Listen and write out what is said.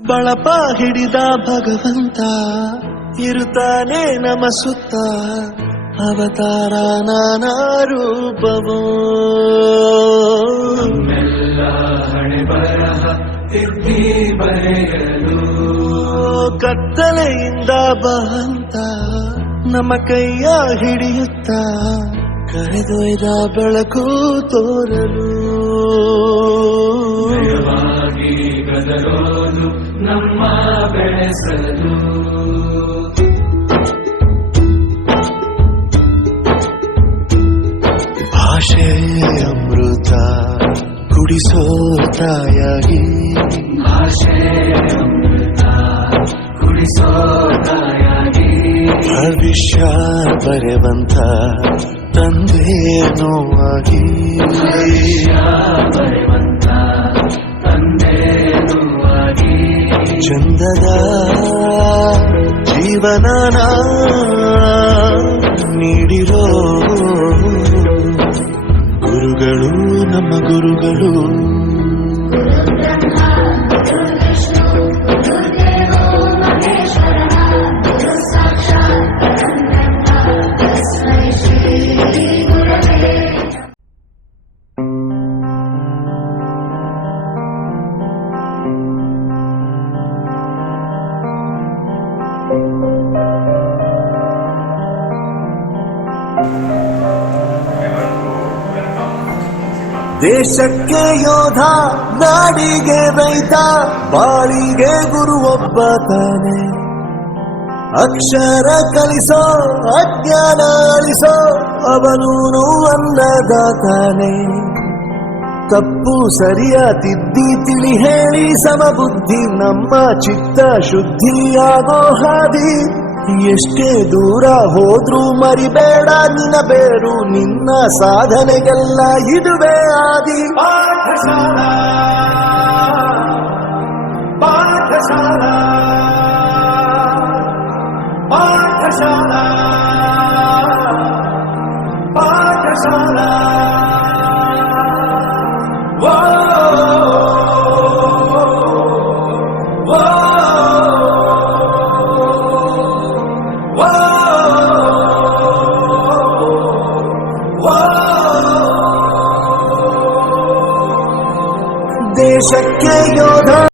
ಬಳಪ ಹಿಡಿದ ಭಗವಂತ ಇರುತ್ತಾನೆ ನಮ ಸುತ್ತ ಅವತಾರ ನಾನಾ ರೂಪವೋ ಹಣೆ ಬರಹ ತಿದ್ದಿ ಬರೆಯಲು ಕತ್ತಲೆಯಿಂದ ಬಹಂತ ನಮ್ಮ ಕೈಯ ಹಿಡಿಯುತ್ತ ಕರೆದೊಯ್ದ ಬೆಳಕು ತೋರಲು ಗದರೋದು ನಮ್ಮ ಬೆಳೆಸಲು ಭಾಷೆ ಅಮೃತ ಕುಡಿಸೋ ತಾಯಾಗಿ ಭಾಷೆ ಅಮೃತ ಕುಡಿಸೋ ತಾಯಾಗಿ ಭವಿಷ್ಯ ಬರೆವಂತ ತಂದೆ ನೋವಾಗಿ ಬರೆವಂತ ತಂದೆ ನೋವಾಗಿ ಚಂದದ ಜೀವನನ ನೀಡಿರೋ ಗುರುಗಳು ನಮ್ಮ ಗುರುಗಳು ದೇಶಕ್ಕೆ ಯೋಧ ನಾಡಿಗೆ ರೈತ ಬಾಳಿಗೆ ಗುರು ಒಬ್ಬ ತಾನೆ ಅಕ್ಷರ ಕಲಿಸೋ ಅಜ್ಞಾನ ಅಳಿಸೋ ಅವನೂನು ಅನ್ನದಾತಾನೆ ತಪ್ಪು ಸರಿಯ ತಿದ್ದಿ ತಿಳಿ ಹೇಳಿ ಸಮಬುದ್ಧಿ ನಮ್ಮ ಚಿತ್ತ ಶುದ್ಧಿಯಾಗೋ ಹಾದಿ ಎಷ್ಟೇ ದೂರ ಹೋದ್ರೂ ಮರಿಬೇಡ ನಿನ್ನ ಬೇರು ನಿನ್ನ ಸಾಧನೆಗೆಲ್ಲ ಇದುವೇ ಆದಿ ಪಾಠಶಾಲಾ ಪಾಠಶಾಲಾ ಪಾಠಶಾಲಾ ಪಾಠಶಾಲಾ ದೇಶಕ್ಕೆ ಯೋಧ